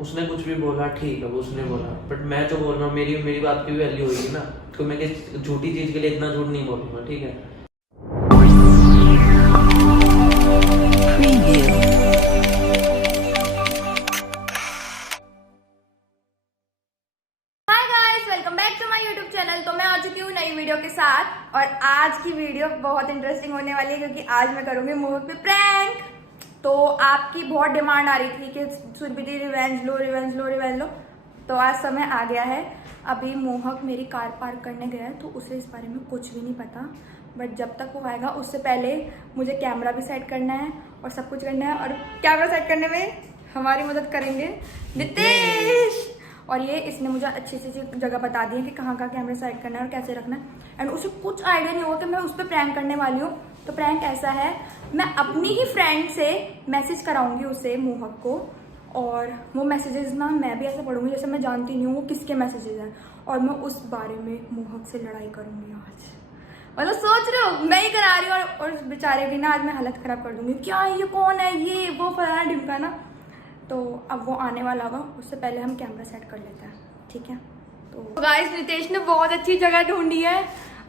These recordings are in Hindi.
उसने कुछ भी बोला ठीक है, वो उसने बोला, बट मैं जो बोल रहा हूँ मेरी बात की भी वैल्यू होगी ना। तो मैं किसी झूठी चीज के लिए इतना झूठ नहीं बोलूंगा, ठीक है। Welcome back to my YouTube channel. तो मैं आ चुकी हूँ नई वीडियो के साथ और आज की वीडियो बहुत इंटरेस्टिंग होने वाली है क्योंकि आज मैं करूँगी मोहक पे प्रैंक। तो आपकी बहुत डिमांड आ रही थी कि सुरभि दी रिवेंज लो रिवेंज लो रिवेंज लो, तो आज समय आ गया है। अभी मोहक मेरी कार पार्क करने गया है तो उसे इस बारे में कुछ भी नहीं पता, बट जब तक वो आएगा उससे पहले मुझे कैमरा भी सेट करना है और सब कुछ करना है। और कैमरा सेट करने में हमारी मदद करेंगे नितेश, और ये इसने मुझे अच्छी सी जगह बता दी है कि कहाँ कहाँ कैमरा सेट करना है और कैसे रखना है। एंड उसे कुछ आइडिया नहीं होगा कि मैं उस पर प्रैंक करने वाली हूँ। तो प्रैंक ऐसा है, मैं अपनी ही फ्रेंड से मैसेज कराऊंगी उसे, मोहक को, और वो मैसेजेस ना मैं भी ऐसे पढ़ूंगी जैसे मैं जानती नहीं हूँ वो किसके मैसेजेस हैं, और मैं उस बारे में मोहक से लड़ाई करूंगी आज। मतलब सोच रहे हो मैं ही करा रही हूँ और बेचारे की ना आज मैं हालत खराब कर दूंगी। क्या है ये, कौन है ये, वो फलाना ढिमका ना। तो अब वो आने वाला होगा, उससे पहले हम कैमरा सेट कर लेते हैं, ठीक है। तो गाइस नितेश ने बहुत अच्छी जगह ढूंढी है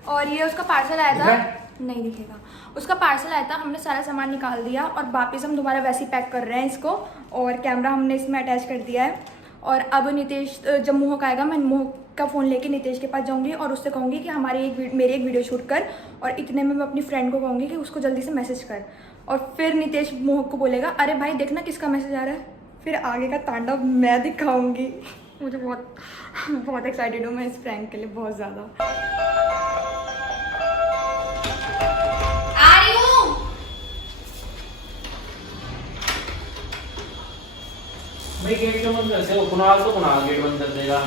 और ये उसका पार्सल आया था, नहीं दिखेगा, उसका पार्सल आया था। हमने सारा सामान निकाल दिया और वापस हम दोबारा वैसे ही पैक कर रहे हैं इसको, और कैमरा हमने इसमें अटैच कर दिया है। और अब नितेश जब मोहक आएगा मैं मोहक का फ़ोन लेके नितेश के पास जाऊंगी और उससे कहूँगी कि मेरी एक वीडियो शूट कर, और इतने में मैं अपनी फ्रेंड को कहूँगी कि उसको जल्दी से मैसेज कर। और फिर नितेश मोहक को बोलेगा अरे भाई देखना किसका मैसेज आ रहा है। फिर आगे का तांडव मैं दिखाऊंगी। मुझे बहुत एक्साइटेड हूँ मैं इस प्रैंक के लिए, बहुत ज़्यादा। आ रही हूँ। भाई गेट क्यों बंद करते हो? कुणाल गेट बंद कर देगा।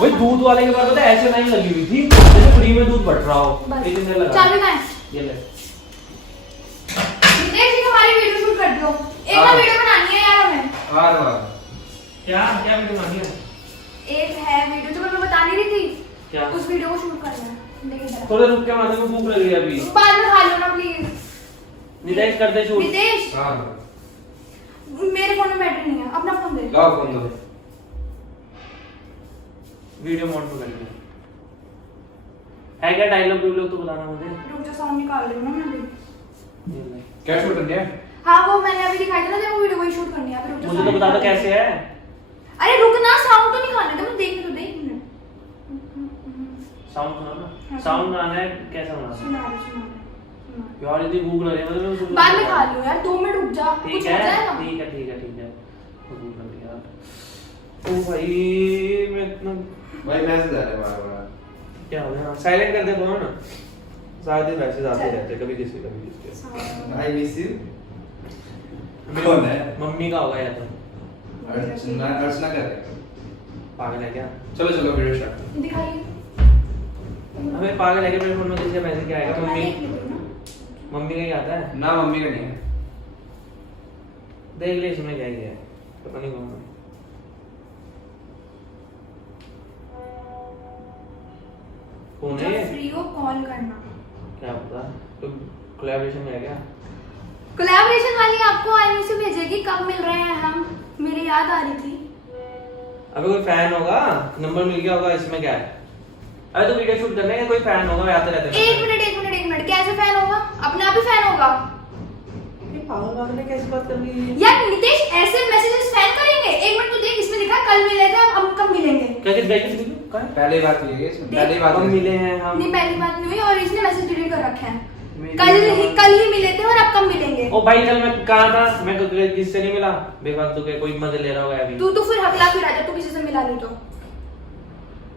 भाई दूध वाले के पास पता है ऐसे नहीं लगी हुई थी जैसे फ्री में दूध बढ़ रहा हो। इतने लगा चाबी कहाँ है? ये ले। नितेश जी हमारी वीडियो शूट कर दो, एक ना वीडियो बनानी है यार हमें। क्या वीडियो बनानी है? एक है वीडियो जो मैं बतानी नहीं थी, क्या? उस वीडियो को शूट करना है। देखिए जरा थोड़ा रुक के माने को भूख लग रही है अभी। बाद में खा लो ना प्लीज। नितेश कर दे शूट। नितेश मेरे फोन में बैटरी नहीं है, अपना फोन दे। लाओ फोन दो। वीडियो मोड पे करनी है क्या? डायलॉग तो बताना मुझे। रुक जा, साउंड निकाल रही हूँ ना मैं अभी। ये ले। क्या शूट करनी है? हाँ वो मैंने अभी दिखाई थी ना, जब वो वीडियो वही शूट करनी है। अभी रुक जा, मुझे तो sound बता दो निकाल कैसे है। अरे रुक ना, साउंड तो निकालने दे, मैं देखने तो दे। साउंड सुना ना। हाँ, साउंड बनाना है, कैसा बनाना है? सुना यार इतनी भूख लग रही है, मतलब मैं सुन बाद में खा लियो यार, 2 मिनट रुक जा, ठीक कुछ हो है जाएगा। ठीक है ठीक है ठीक है। भूख लग रही है यार। ओ भाई मैं इतना भाई मैसेज आ रहा है बार-बार। क्या हो गया? साइलेंट कर दे फोन। सारे दिन मैसेज आते रहते हैं, कभी किसी। I miss you. कौन है? मम्मी का होगा या तो अर्चना कर रही है। पागल है क्या? चलो चलो वीडियो स्टार्ट। दिखाइए। हमें पागल है क्या? मेरे फोन में किसी का मैसेज क्या आएगा? मैं मम्मी देख लेती हूँ ना। मम्मी का ही आता है। ना मम्मी का नहीं है। देख ले इसमें क्या है, पता नहीं कौन है। कौन है जब ये? फ्री हो कॉल करना। क्या पता, तो कोलैबोरेशन में है क्या? कोलैबोरेशन वाली आपको आई से भेजेगी, कब मिल रहे हैं हम, मेरी याद आ रही थी। अबे कोई फैन होगा, नंबर मिल गया होगा, इसमें क्या है? अरे तो वीडियो शूट करने का कोई फैन होगा, आते रहते हैं। एक मिनट, कैसे फैन होगा? अपने आप ही फैन होगा। ये पागल ने कैसी बात कर ली है? यार नितेश ऐसे मैसेजेस फैन करेंगे? एक मिनट तू देख, इसमें लिखा है कल मिले थे, हम कब मिलेंगे? क्या किस बैग में कहां है? पहली बात हुई है इसमें। पहली बात हम मिले हैं हम। नहीं पहली बात नहीं हुई, और इसने मैसेज डिलीट कर रखे हैं। मेरी- कल ही मिले थे और अब कब मिलेंगे? ओ भाई कल मैं कहाँ था? मैं किससे नहीं मिला? बेफालतू के कोई मजे ले रहा होगा अभी। तू तो फिर हकला फिर आजा, तू किसी से मिला नहीं तो।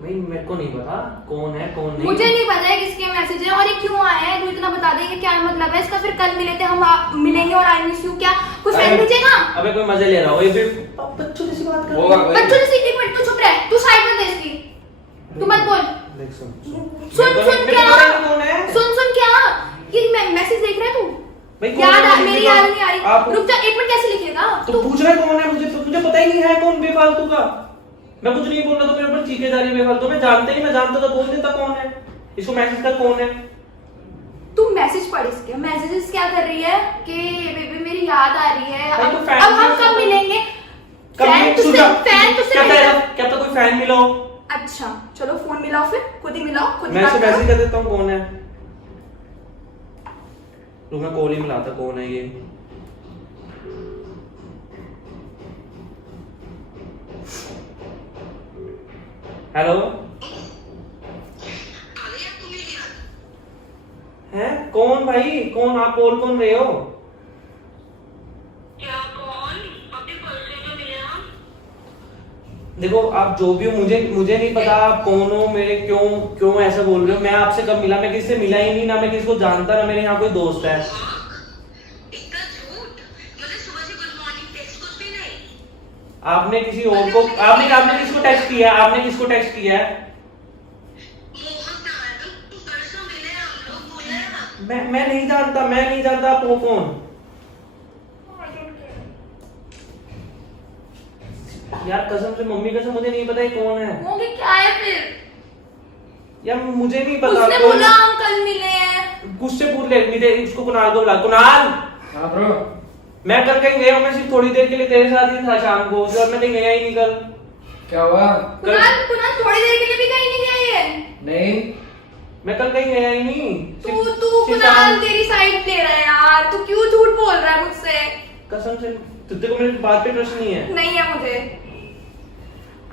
भाई मेरे को नहीं पता कौन है कौन नहीं। मुझे नहीं पता है किसके मैसेज है और ये क्यों आए हैं, तू इतना बता दे कि क्या मतलब है इसका। फिर कल मिले थे हम, मिलेंगे और आई मिस यू, क्या कुछ फ्रेंड भेजेगा? अबे कोई मजे ले रहा हो, ये फिर बच्चों जैसी बात कर रहा है। होगा कोई। बच्चों ने एक मिनट तू चुप रह, तू साइड में दे इसकी, तू मत बोल। देख सुन सुन क्या, कौन है? सुन क्या, ये मैसेज देख रहा है तू? भाई कौन याद है? मेरी याद नहीं आ आप- रही। रुक जा, एक मिनट, कैसे लिखेगा तो पूछ रहा है कौन है? मुझे पता ही नहीं है कौन बेफालतू का। मैं कुछ नहीं बोल रहा तो मेरे ऊपर चीखे जा रही है बेफालतू। मैं जानता तो बोल देता कौन है। इसको मैसेज कर कौन है। तू मैसेज पढ़ इसके। मैसेजेस क्या कर रही है कि बेबी मेरी याद आ रही है, भाई तो अब फैन हम से कब तो- मिलेंगे? फैन तुझसे क्या तो कोई फैन मिला हो? अच्छा चलो फोन मिलाओ, फिर खुद ही मिलाओ, खुद ही मैं बात इसे करो। मैसेज कर देता हूँ कौन है। तो मैं कॉल ही मिलाता कौन है ये। हेलो है कौन भाई, कौन आप बोल कौन रहे हो? क्या कौन? अपने पर्स में मिले हम। देखो आप जो भी हो, मुझे नहीं पता आप कौन हो, मेरे क्यों ऐसा बोल रहे हो। मैं आपसे कब मिला? मैं किसी से मिला ही नहीं, ना मैं किसी को जानता, ना मेरे यहाँ कोई दोस्त है। इतना झूठ, मतलब सुबह से गुड मॉर्निंग टेक्स्ट कुछ भी नहीं। आपने किसी और को आपने किसको टेक्स्ट किया? आपने किसको टेक्स्ट किया है? मोहन नाम है, तुम परसों मिले हम लोग, भूले ना। मैं नहीं जानता आप हो कौन। यार कसम से, मम्मी कसम, मुझे नहीं पता ये कौन है। वो भी क्या है फिर? यार मुझे नहीं पता। उसने कौन- बोला हम कल मिले हैं। गुस्से पूछ ले, नहीं दे इसको, कुणाल को बुला। कुणाल, हाँ ब्रो, मैं कल कहीं गया हूँ, मैं सिर्फ थोड़ी देर के लिए तेरे साथ ही था शाम को, उसके बाद मैं कहीं गया ही नहीं कल। क्या हुआ? कुणाल थोड़ी देर के लिए भी कहीं नहीं गया ये। नहीं, मैं कल कहीं गया ही नहीं। तू सिर्फ कुणाल शाम- तेरी साइड ले रहा है यार, तू क्यों झूठ बोल रहा है मुझसे? कसम से तुझे को मेरी बात पे ट्रस्ट नहीं है। नहीं है मुझे।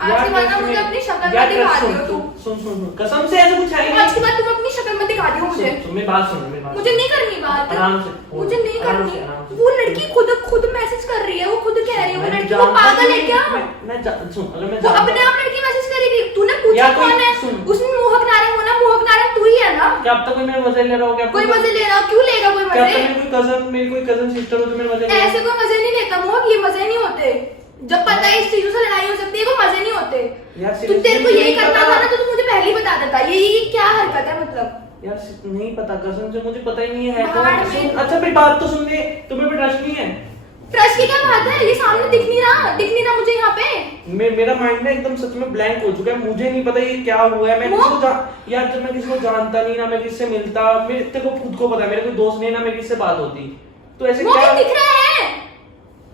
आज यार के बाद ना trust मुझे नहीं- अपनी शक्ल यार मत दिखा trust दियो तू। सुन कसम से ऐसा कुछ है ही आज के नहीं। बाद तुम अपनी शक्ल मत दिखा दियो मुझे। सुन मेरी बात सुन, मेरी बात मुझे सुन। नहीं करनी बात। आराम से, मुझे नहीं आराम करनी। से, आराम से। वो लड़की खुद मैसेज कर रही है, वो खुद कह रही है, वो मैं लड़की वो जानता पागल है नहीं, क्या? सुन, अगर मैं वो जानता- अपने आप लड़की मैसेज करेगी। तूने पूछा यार कोई- कौन है? सुन। उसने मोहक नारंग होना, मोहक नारंग तू ही है ना? क्या अब तक कोई मेरे मजे ले रहा हो? क्या कोई मजे ले रहा हो? क्यों लेगा कोई क्या अब मजे? तक मेरी कोई कजन सिस्टर हो जो मेरे मजे ले रहा हो? ऐसे कोई मजे नहीं लेता मोहक, ये मजे नहीं होते। जब पता है इस चीजों से लड़ाई हो सकती है, वो मजे नहीं होते। यार तू seriously तेरे को मुझे यही नहीं करना पता। था ना, तो तू मुझे पहले ही बता देता। ये क्या हरकत है मतलब? यार नहीं पता, कसम से मुझे पता ही नहीं है कौन। भाड़ में- सुन, अच्छा मेरी बात तो सुन ले, तुम्हें पे ट्रस्ट नहीं है? ट्रस्ट की क्या बात है? ये सामने दिख नहीं रहा मुझे यहाँ पे। मेरा माइंड ना एकदम सच में ब्लैंक हो चुका है। मुझे नहीं पता ये क्या हुआ है। मैं वो- किसी को यार जब मैं किसी को जानता नहीं, ना मैं किससे मिलता, मेरे तेरे को खुद को पता है मेरे कोई दोस्त नहीं है, ना मेरी किससे बात होती, तो ऐसे मोहक क्या दिख रहा है,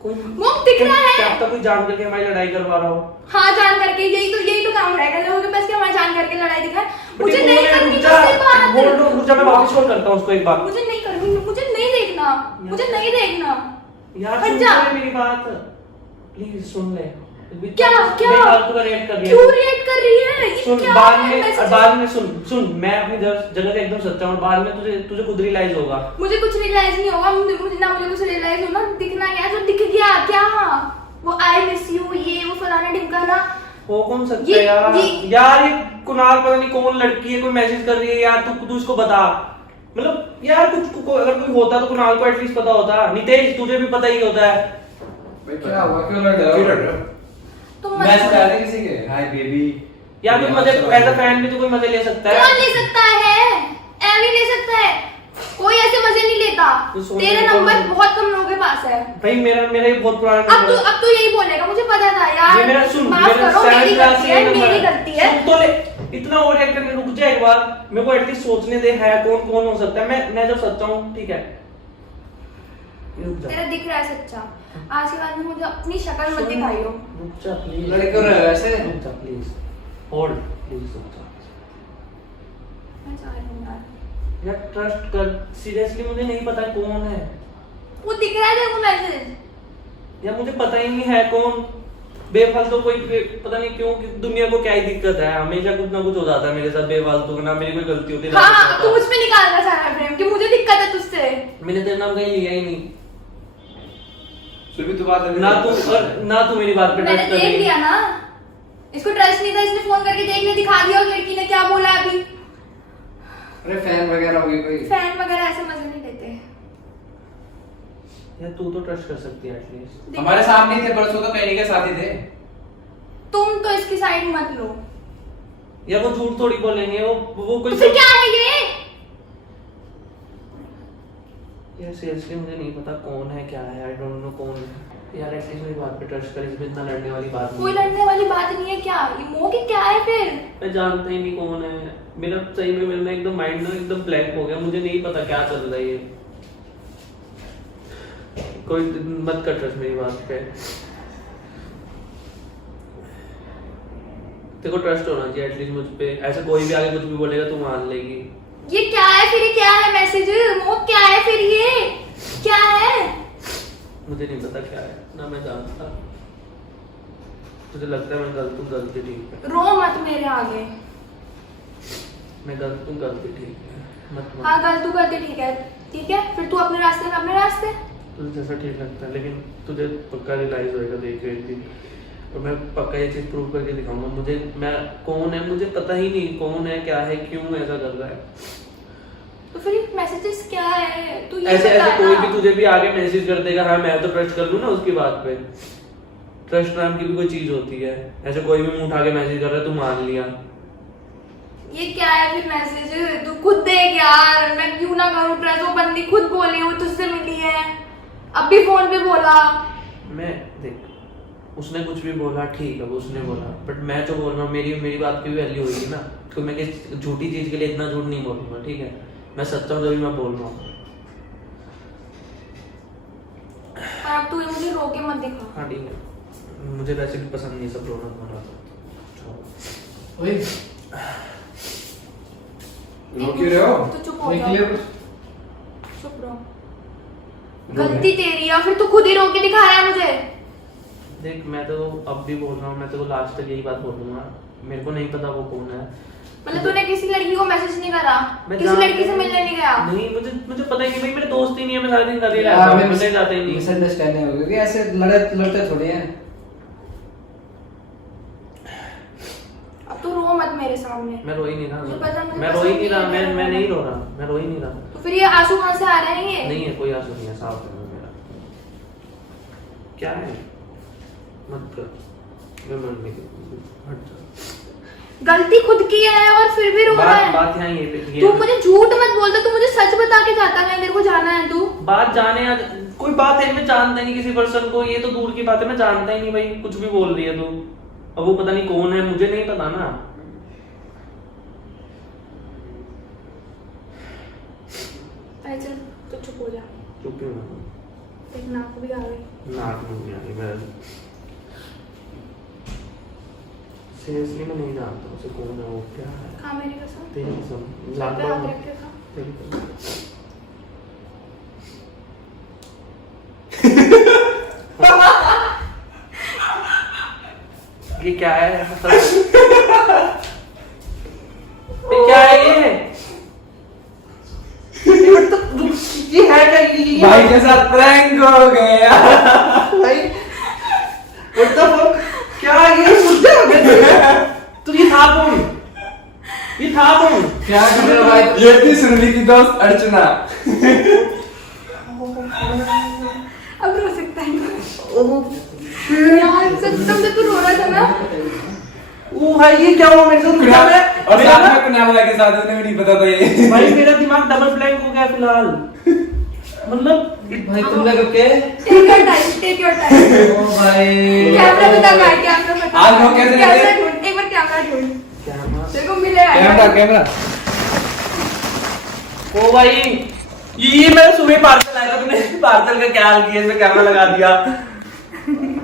कोई मोहक दिख रहा है। क्या अब तक कोई जान करके हमारी लड़ाई करवा रहा हो? हाँ जान करके, यही तो काम रहेगा लोगों के पास कि हमारे जान करके लड़ाई दिखाए। मुझे बट ये नहीं बोल रहा है, करनी रुक जा, मुझसे बात। बोल दो, रुक जा, मैं वापस कॉल करता हूँ उसको एक बार। मुझे नहीं करनी, मुझे नहीं देखना, मुझे नहीं देखना। यार हट सुन जा। ले मेरी बात, प्लीज सुन ले। क्या फालतू का रिएक्ट कर रही है। क्यों रिएक्ट कर रही है? ये सुन, क्या बाद है? में मैसेज- सुन मैं अपनी जगह पे एकदम सच्चा हूँ, बाद में तुझे खुद रियलाइज होगा। मुझे कुछ रियलाइज नहीं होगा, मुझे कुछ रियलाइज होना। दिखना क्या जो दिख गया क्या? वो आई मिस यू, ये वो फलाना ढिमकाना। वो कौन सच्चा ये- यार? ये- यार ये कुणाल पता नहीं कौन लड़की है, कोई मैसेज कर रही है यार, तू उसको बता। मतलब यार अगर कोई होता तो कुणाल को एटलीस्ट पता होता। नितेश तुझे भी पता ही होता है। भाई क्या हुआ? क्यों लड़ रहे हो? तुम मैसेज आ रहे किसी के? Hi baby. यार कोई मजे एज अ फैन भी तो कोई मजे ले सकता कौन है। ले सकता है? एवी ले सकता है, कोई ऐसे मजे नहीं लेता। तो सोने तेरे को नंबर बोल। बहुत कम लोगों के पास है। भाई मेरा ये बहुत पुराना नंबर है। अब तू यही बोलेगा, मुझे पता था यार। ये मेरा सुन, माफ मेरा करो, 7th मेरी क्लास गलती से है, ये नंबर मेरी गलती है। सुन तो ले, इतना ओवर एक्ट करके रुक जा एक बार, मेरे को एटलीस्ट सोचने दे है कौन हो सकता है। मैं जब सच्चा हूँ, ठीक है, रुक जा। तेरा दिख रहा है सच्चा। आज के बाद में मुझे अपनी शक्ल मत सुन, दिखाइयो। रुक जा प्लीज। लड़के क्यों रहे हो ऐसे? रुक जा प्लीज, होल्ड प्लीज, रुक जा मैं जा रही हूँ यार। यार। ट्रस्ट कर, सीरियसली मुझे नहीं पता कौन है वो दिख रहा है देखो मैसेज। यार, मुझे पता ही नहीं है कौन। बेफालतू कोई पता नहीं क्यों कि दुनिया को क्या ही दिक्कत है, हमेशा कुछ ना कुछ हो जाता है मेरे साथ बेफालतू का, ना मेरी कोई गलती होती है ना हाँ कुछ तू होता मुझ पे निकालना चाह रहा है प्रेम कि मुझे दिक्कत है तुझसे। है। मैंने तेरा नाम कहीं लिया ही नहीं, फिर भी तू बात ना तू मेरी बात पे मैंने ट्रस्ट कर देख रही है। लिया ना, इसको ट्रस्ट नहीं था, इसने फोन करके देखने दिखा दिया और लड़की ने क्या बोला है अभी। अरे फैन वगैरह होगी कोई? फैन वगैरह ऐसे मजे नहीं लेते। यार तू तो ट्रस्ट कर सकती है एटलीस्ट। हमारे सामने थे परसों, तो कहीं के साथ ही थे। तुम तो इसकी साइड मत लो। यार वो झूठ थोड़ी बोलेंगे, वो कोई तो फिर क्या है ये? यार सीरियसली मुझे नहीं पता कौन है, क्या है, आई डोंट नो कौन है। यार एटलीस्ट मेरी बात पे ट्रस्ट कर, इसमें इतना लड़ने वाली बात कोई नहीं है। लड़ने वाली बात नहीं है। क्या ये मोह की क्या है फिर? मैं जानता ही नहीं कौन है। मेरा सही में मेरा एकदम माइंड ना एकदम ब्लैंक हो गया, मुझे नहीं पता क्या चल रहा है ये। कोई मत कर ट्रस्ट मेरी बात पे। तेरे को ट्रस्ट होना चाहिए एटलीस्ट मुझ पे। ऐसे कोई भी आगे कुछ भी बोलेगा तू मान लेगी। ये क्या है फिर, ये क्या है मैसेज मोह, क्या है फिर, ये क्या है? मुझे नहीं पता क्या है, ना मैं जानता। मुझे लगता है मैं गलती ठीक है। रो मत मेरे आगे। मैं गलती ठीक है, मत हाँ गलती ठीक है, ठीक है। फिर तू अपने रास्ते में अपने रास्ते। तुझे जैसा ठीक लगता है, लेकिन तुझे पक्का रियलाइज होएगा देख एक दिन, और मैं पक्का ये चीज प्रूव करके दिखाऊंगा। मुझे मैं कौन है मुझे पता ही नहीं, कौन है क्या है क्यों ऐसा कर रहा है। तो फिर मैसेजेस क्या है तू ये ऐसे बता कोई ना। भी तुझे भी आगे मैसेज कर देगा, हाँ मैं तो ट्रस्ट कर लूं ना उसकी बात पे। ट्रस्ट नाम की भी कोई चीज होती है। ऐसे कोई भी मुंह उठा के मैसेज कर रहा है, तू मान लिया। ये क्या है फिर मैसेज, तू खुद देख यार, मैं क्यों ना करूं ट्रस्ट। वो बंदी खुद बोली वो तुझसे मिली है, अब भी फोन पे बोला। मैं देख उसने कुछ भी बोला ठीक है, वो उसने बोला, बट मैं जो बोल रहा हूँ मेरी बात की भी वैल्यू होगी ना। तो मैं किसी झूठी चीज के लिए इतना झूठ नहीं बोलूंगा, ठीक है। मैं सच्चा हूँ जब भी मैं बोल रहा हूँ। अब तू मुझे रो के मत दिखा। हाँ ठीक है, मुझे वैसे भी पसंद नहीं सब रोना धोना तो। ओए रो क्यों रहे हो? तो चुप हो कोई जा। क्लियर चुप रहो। गलती तेरी है, फिर तू खुद ही रो के दिखा रहा है मुझे। देख मैं तो अब भी बोल रहा हूँ, मैं तो लास्ट तक यही बात बोलूंगा। मेरे को नहीं पता वो कौन है। मतलब तूने किसी लड़की को मैसेज नहीं करा, मैं किसी जान- लड़की से मिलने नहीं गया? नहीं, मुझे पता ही नहीं भाई, मेरे दोस्त ही नहीं है। मैं सारा दिन घर ही यार, रहता हूँ, हमें मिलने जाते ही नहीं। मिसअंडरस्टैंडिंग हो गई कि ऐसे लड़ते थोड़ी हैं। अब तू रो मत मेरे सामने। मैं रो ही नहीं मुझे पता- रहा, मुझे मैं रो ही नहीं पसंद रहा, नहीं है मैं मेरा नहीं रो रहा, मैं रो ही नहीं रहा। तो फिर ये आंसू कहां से आ रहे हैं ये? नहीं है कोई आंसू नहीं है, साफ है मेरा। क्या है मत कर, मैं मन नहीं कर, हट जा। गलती खुद की है और फिर भी रो रहा है। बात यहाँ ये पे तू मुझे झूठ मत बोलता, तू मुझे सच बता के जाता है तेरे को जाना है तू। बात जाने या कोई बात है, मैं जानता ही नहीं किसी पर्सन को, ये तो दूर की बात है। मैं जानता ही नहीं भाई, कुछ भी बोल रही है तू। अब वो पता नहीं कौन है, मुझे नहीं पता ना। चल तो चुप हो जा। चुप क्यों ना, देख नाक भी आ गई। नाक में नहीं आई। मैं सीरियसली मैं नहीं जानता उसे कौन है, वो क्या है। खा मेरी कसम। तेरी कसम, सर पे जानता हाथ हूँ रख के खा। तेरी कसम। ये क्या है? ये क्या है ये? ये है क्या ये? भाई के साथ प्रैंक हो गया। भाई what the fuck? क्या ये मुझे तू ये था कौन? ये था कौन? क्या कर रहे हो भाई? ये थी सुरभि की दोस्त अर्चना। अब रो सकता है यार, सच में तू रो रहा था ना। ओ भाई ये क्या हुआ मेरे साथ? क्या मैं और मेरा साथ ना- में कुनाल के साथ उसने भी नहीं पता था ये। भाई मेरा दिमाग डबल ब्लैंक हो गया फिलहाल। मतलब भाई तुम लोग ओके? Take your time. ओ भाई कैमरा बता भाई, कैमरा बता। आज लोग कैसे कैमरा लगे? ढूंढ, एक बार कैमरा ढूंढ। क्या तेरे को मिलेगा कैमरा कैमरा ओ भाई ये मैंने सुबह पार्सल आया था, तूने पार्सल का क्या हाल किया, इसमें कैमरा लगा दिया।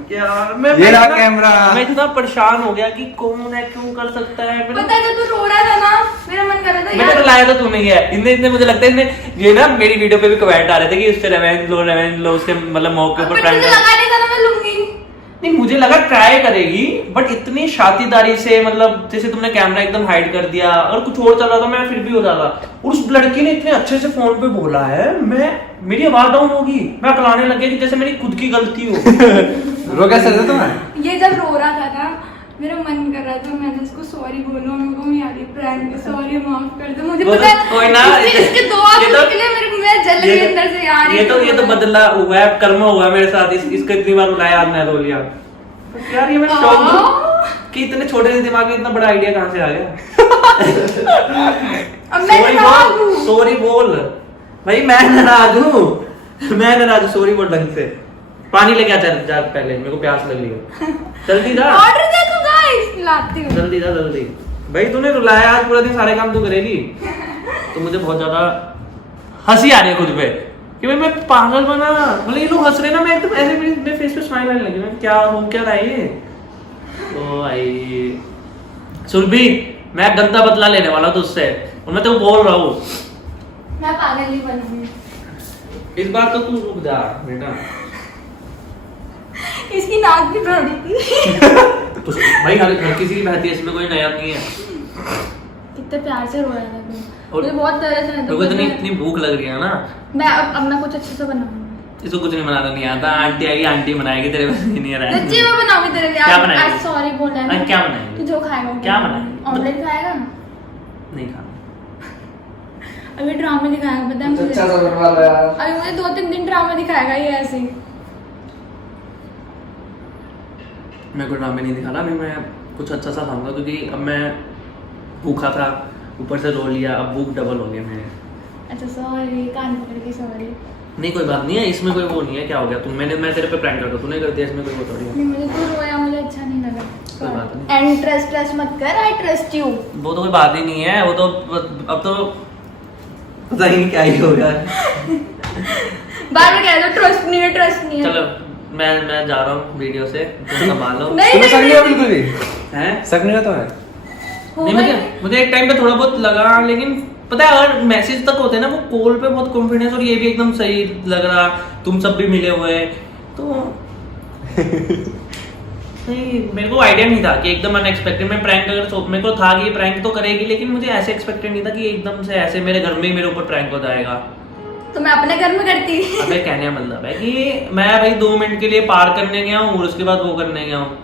क्या मैं ये रहा इतना- कैमरा। मैं इतना परेशान हो गया कि कौन है, क्यों कर सकता है। पता है जब तू रो रहा था ना, मेरा मन कर रहा था मैंने यार। तो लाया तो तूने ही है। इतने मुझे लगता है इतने ये ना मेरी वीडियो पे भी कमेंट आ रहे थे कि उससे रेवेंज लो उसके मतलब मौके अब ऊपर तुझे प्रैंक लगाने का ना मैं लूंगी। नहीं, मुझे लगा ट्राई करेगी, बट इतनी शातीदारी से मतलब जैसे तुमने कैमरा एकदम हाइड कर दिया और कुछ और चल रहा था, मैं फिर भी हो जाता। और उस लड़की ने इतने अच्छे से फोन पे बोला है, मेरी आवाज डाउन होगी, मैं अकलाने लग गया कि जैसे मेरी खुद की गलती हो। रो कैसे था तुम्हें? ये जब रो रहा था ना, मेरा मन कर रहा था मैंने उसको सॉरी बोलूं, मेरे को यार प्रैंक सॉरी माफ कर दो। मुझे वो पता तो है कोई ना, इसके दो आप ये तो- निकले मेरे मैं जल गई अंदर से यार। ये तो बदला हुआ है, कर्म हुआ है मेरे साथ। इसको इतनी बार बुलाया, आज मैं रो लिया। तो यार ये मैं शौक हूँ कि इतने छोटे से दिमाग में इतना बड़ा आइडिया कहाँ से आ गया। अब मैं नाराज हूँ। सॉरी बोल भाई, मैं नाराज हूँ, मैं नाराज हूँ। सॉरी बोल ढंग से। पानी लेके आ, चल जा, पहले मेरे को प्यास लग रही है। जल्दी जा, ऑर्डर दे तू गाइस, लाती हूँ। जल्दी जा जल्दी। भाई तूने रुलाया, आज पूरा दिन सारे काम तू करेगी। तो मुझे बहुत ज्यादा हंसी आ रही है खुद पे कि भाई मैं पागल बना। मतलब ये लोग हंस रहे ना, मैं एकदम ऐसे मेरे फेस पे स्माइल आने लगी। मैं क्या हो क्या रहा है ये? तो भाई सुरभि मैं गंदा बदला लेने वाला हूँ तुझसे और मैं तो बोल रहा हूँ मैं पागल नहीं बनूंगी। इस बार तो तू रुक जा बेटा। इसकी नाक भी बड़ी थी। तो भाई हर किसी की बहती है, इसमें कोई नया नहीं है। कितने प्यार से रोया था तू। और मुझे बहुत दर्द है। मेरे को इतनी भूख लग रही है ना। मैं अब मैं कुछ अच्छे से बनाऊंगी। इसको कुछ नहीं बनाना नहीं आता। आंटी आएगी, आंटी बनाएगी, तेरे पास नहीं आ रहा है। सच्ची मैं बनाऊंगी तेरे लिए। क्या बनाएगी? आज सॉरी बोलना है। अरे क्या बनाएगी? तू जो खाएगा वो क्या बनाऊंगी। बनाएगी? ऑमलेट खाएगा? नहीं खाना। अभी ड्रामे दिखाएगा, पता है कुछ मुझे। अच्छा सा बनवा लो यार। अभी मुझे 2-3 दिन ड्रामा दिखाएगा ये ऐसे ही। मैं कोई ड्रामे नहीं दिखाना। अभी मैं कुछ अच्छा सा खाऊंगा क्योंकि अब मैं भूखा था, ऊपर से रो लिया, अब भूख डबल हो गया मेरे। अच्छा सॉरी, कान पकड़ के सॉरी। नहीं कोई बात नहीं है, इसमें कोई वो नहीं है। क्या हो गया? मैं तेरे पे प्रैंक करता, तूने कर दिया, इसमें कोई वो थोड़ी है। नहीं मुझे तू रोया, मुझे अच्छा नहीं लगा। कोई बात नहीं। एंड ट्रस्ट मत कर, आई ट्रस्ट यू। वो तो कोई बात ही नहीं है। वो तो अब तो पता ही नहीं क्या ही हो गया। बार बार कह दो ट्रस्ट नहीं है, ट्रस्ट नहीं है। चलो मैं जा रहा हूँ वीडियो से, तुम संभालो। नहीं तुम्हें शक नहीं है बिल्कुल भी? हैं? शक नहीं है तुम्हें? नहीं मुझे एक टाइम पे थोड़ा बहुत लगा, लेकिन पता है अगर मैसेज तक होते ना, वो कॉल पे बहुत कॉन्फिडेंस और ये भी एकदम सही लग रहा, तुम सब भी मिले हुए तो नहीं, मेरे को आइडिया नहीं था कि एकदम अनएक्सपेक्टेड मैं प्रैंक अगर मेरे को था कि ये प्रैंक तो करेगी, लेकिन मुझे ऐसे एक्सपेक्टेड नहीं था कि एकदम से ऐसे मेरे घर में ही मेरे ऊपर प्रैंक हो जाएगा। तो मैं अपने घर में करती। अबे कहने का मतलब है कि मैं भाई 2 मिनट के लिए पार करने गया हूँ और उसके बाद वो करने गया हूँ।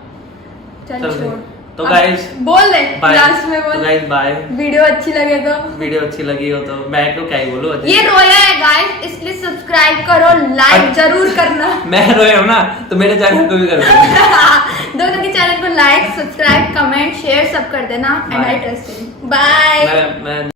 चल चल छोड़। तो अब गाइस बोल दे बाय। लास्ट में बोल। तो गाइस बाय। वीडियो अच्छी लगे तो वीडियो अच्छी लगी हो तो मैं तो क्या ही बोलूं। ये रोया है गाइस, इसलिए सब्सक्राइब करो, लाइक जरूर करना। मैं रोया हूं ना तो मेरे चैनल को भी कर दो। दोनों के चैनल को लाइक, सब्सक्राइब, कमेंट, शेयर सब कर देना। And I trust you. Bye. मैं